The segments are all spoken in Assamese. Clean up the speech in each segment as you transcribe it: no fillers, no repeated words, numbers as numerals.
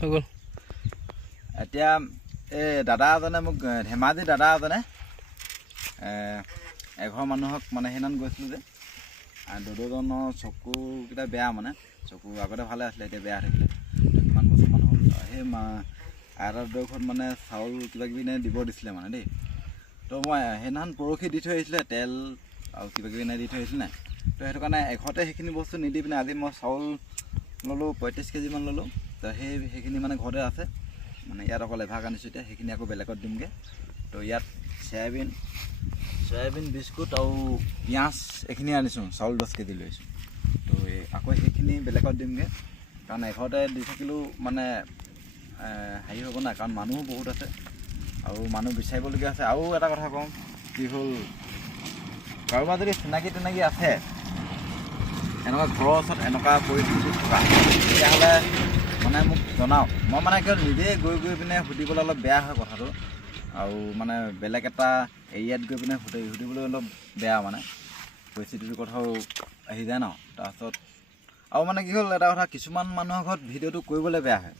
হৈ গ'ল। এতিয়া এই দাদা এজনে মোক ধেমাজি দাদা এজনে এঘৰ মানুহক মানে সেইদিনাখন গৈছিলোঁ যে দদৌজনৰ চকুকেইটা বেয়া মানে চকু আগতে ভালে আছিলে এতিয়া বেয়া থাকিলে কিমান বছৰমান হ'ল। সেই আইতা ঘৰত মানে চাউল কিবাকিবি দিব দিছিলে মানে দেই। তো মই সেইদিনাখন পৰহি দি থৈ আহিছিলে তেল আৰু কিবাকিবি দি থৈ আহিছিলে নাই। তো সেইটো কাৰণে এঘৰতে সেইখিনি বস্তু নিদি পিনে আজি মই চাউল ল'লোঁ 35 কেজিমান ল'লোঁ। তো সেইখিনি মানে ঘৰতে আছে মানে ইয়াত অকল এভাগ আনিছোঁ এতিয়া সেইখিনি আকৌ বেলেগত দিমগৈ। তো ইয়াত চয়াবিন বিস্কুট আৰু পিঁয়াজ এইখিনি আনিছোঁ চাউল 10 কেজি লৈছোঁ। তো আকৌ সেইখিনি বেলেগত দিমগৈ কাৰণ এঘৰতে দি থাকিলেও মানে হেৰি হ'ব নাই কাৰণ মানুহো বহুত আছে আৰু মানুহ বিচাৰিবলগীয়া আছে। আৰু এটা কথা কওঁ কি হ'ল কাৰোবাৰ যদি চিনাকি তিনাকি আছে এনেকুৱা ঘৰৰ ওচৰত এনেকুৱা পৰিস্থিতিত থকা তেতিয়াহ'লে মানে মোক জনাওক। মই মানে কিয় নিজে গৈ পিনে সুধিবলৈ অলপ বেয়া হয় কথাটো আৰু মানে বেলেগ এটা এৰিয়াত গৈ পিনে সুধিবলৈ অলপ বেয়া মানে পৰিস্থিতিটোৰ কথাও আহি যায় ন। তাৰপাছত আৰু মানে কি হ'ল এটা কথা কিছুমান মানুহৰ ঘৰত ভিডিঅ'টো কৰিবলৈ বেয়া হয়,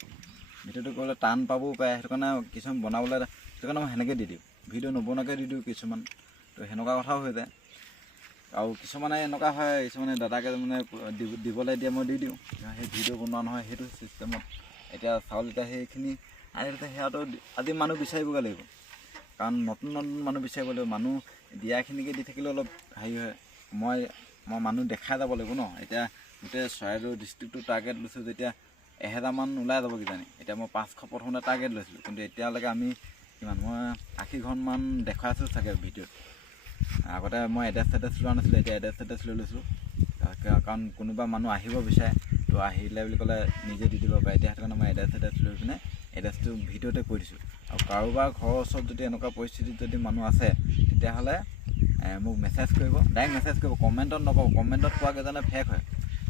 ভিডিঅ'টো কৰিবলৈ টান পাবও পাৰে। সেইটো কাৰণে কিছুমান বনাবলৈ সেইটো কাৰণে মই সেনেকৈ দি দিওঁ, ভিডিঅ' নবনাকৈ দি দিওঁ কিছুমান। তো সেনেকুৱা কথাও হৈ যায়। আৰু কিছুমানে এনেকুৱা হয় কিছুমানে দাদাকে মানে দিবলৈ দিয়ে মই দি দিওঁ, সেই ভিডিঅ' বনোৱা নহয় সেইটো চিষ্টেমত। এতিয়া চাউল এতিয়া সেইখিনি আনি সেয়াটো আজি মানুহ বিচাৰিবগৈ লাগিব কাৰণ নতুন মানুহ বিচাৰিব লাগিব। মানুহ দিয়াখিনিকে দি থাকিলে অলপ হেৰি হয়। মই মানুহ দেখাই যাব লাগিব ন। এতিয়া গোটেই চৰাইদেউ ডিষ্ট্ৰিক্টটো টাৰ্গেট লৈছোঁ যেতিয়া 1000মান ওলাই যাব কিজানি। এতিয়া মই 500 প্ৰথমতে টাৰ্গেট লৈছিলোঁ কিন্তু এতিয়ালৈকে আমি কিমান মই 80 ঘৰমান দেখুৱাইছোঁ চাগে ভিডিঅ'ত। আগতে মই এড্ৰেছ লোৱা নাছিলোঁ, এতিয়া এড্ৰেছ লৈ লৈছোঁ কাৰণ কোনোবা মানুহ আহিব বিচাৰে তো আহিলে বুলি ক'লে নিজে দি দিব পাৰে। এতিয়া সেইটো কাৰণে মই এড্ৰেছ লৈ পিনে এড্ৰেছটো ভিডিঅ'তে কৈ দিছোঁ। আৰু কাৰোবাৰ ঘৰৰ ওচৰত যদি এনেকুৱা পৰিস্থিতিত যদি মানুহ আছে তেতিয়াহ'লে মোক মেছেজ কৰিব, ডাইৰেক্ট মেছেজ কৰিব, কমেণ্টত নকওঁ। কমেণ্টত কোৱাকেইজনে ফেক হয়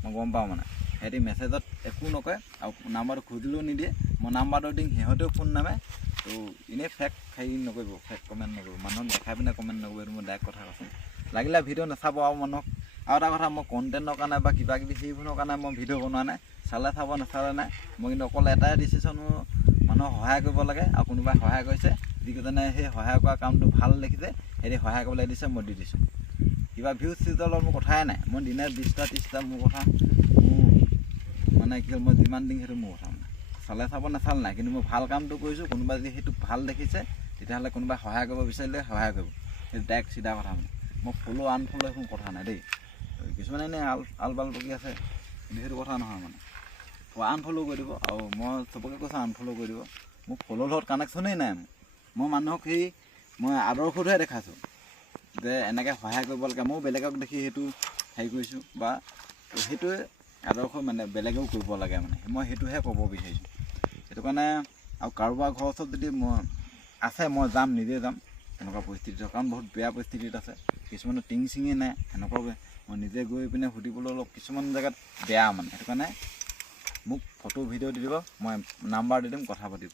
মই গম পাওঁ মানে। সিহঁতি মেছেজত একো নকয় আৰু নাম্বাৰটো খুজিলেও নিদিয়ে। মই নাম্বাৰটো দিম সিহঁতেও ফোন নামাৰে। তো এনেই ফেক হেৰি নকৰিব, ফেক কমেণ্ট নকৰিব, মানুহক দেখাই পিনে কমেণ্ট নকৰিব। এইটো মই ডাইৰেক্ট কথা কৈছোঁ। লাগিলে ভিডিঅ' নাচাব আৰু মানুহক। আৰু এটা কথা মই কণ্টেণ্টৰ কাৰণে বা কিবাকিবি সেইবোৰৰ কাৰণে মই ভিডিঅ' বনোৱা নাই। চালে চাব নাচালে নাই। মই কিন্তু অকল এটাই ডিচিশ্যন মানুহক সহায় কৰিব লাগে আৰু কোনোবাই সহায় কৰিছে যিকেইজনে সেই সহায় কৰা কামটো ভাল দেখিছে সিহঁতি সহায় কৰিবলৈ দিছে মই দি দিছোঁ। কিবা ভিউজ চিউজৰ লগত মোৰ কথাই নাই। মই দিনে 20টা 30টা মোৰ কথা মোৰ মানে কি হ'ল মই যিমান দিম সেইটো মোৰ কথা মানে। চালে চাব নাচালে নাই কিন্তু মই ভাল কামটো কৰিছোঁ। কোনোবাই যদি সেইটো ভাল দেখিছে তেতিয়াহ'লে কোনোবাই সহায় কৰিব বিচাৰিলে সহায় কৰিব। সেইটো ডাইৰেক্ট চিধা কথা মানে। মই ফ'ল' আনফ'ল' একো কথা নাই দেই। কিছুমানে এনেই আলবাল বকি আছে কিন্তু সেইটো কথা নহয় মানে। আনফ'ল' কৰি দিব আৰু মই চবকে কৈছোঁ আনফ'ল' কৰি দিব। মোক ফ'ল' লগত কানেকশ্যনেই নাই। মই মানুহক মই আদৰ্শটোহে দেখাইছোঁ যে এনেকৈ সহায় কৰিব লাগে। ময়ো বেলেগক দেখি সেইটো হেৰি কৰিছোঁ বা সেইটোৱে আদৰ্শ মানে বেলেগেও কৰিব লাগে মানে মই সেইটোহে ক'ব বিচাৰিছোঁ। সেইটো কাৰণে আৰু কাৰোবাৰ ঘৰৰ ওচৰত যদি মই আছে মই যাম, নিজে যাম এনেকুৱা পৰিস্থিতিত, কাৰণ বহুত বেয়া পৰিস্থিতিত আছে। কিছুমানৰ টিং চিঙি নাই সেনেকুৱাকৈ মই নিজে গৈ পিনে সুধিবলৈ অলপ কিছুমান জেগাত বেয়া মানে। সেইটো কাৰণে মোক ফটো ভিডিঅ' দি দিব, মই নাম্বাৰ দি দিম, কথা পাতিব।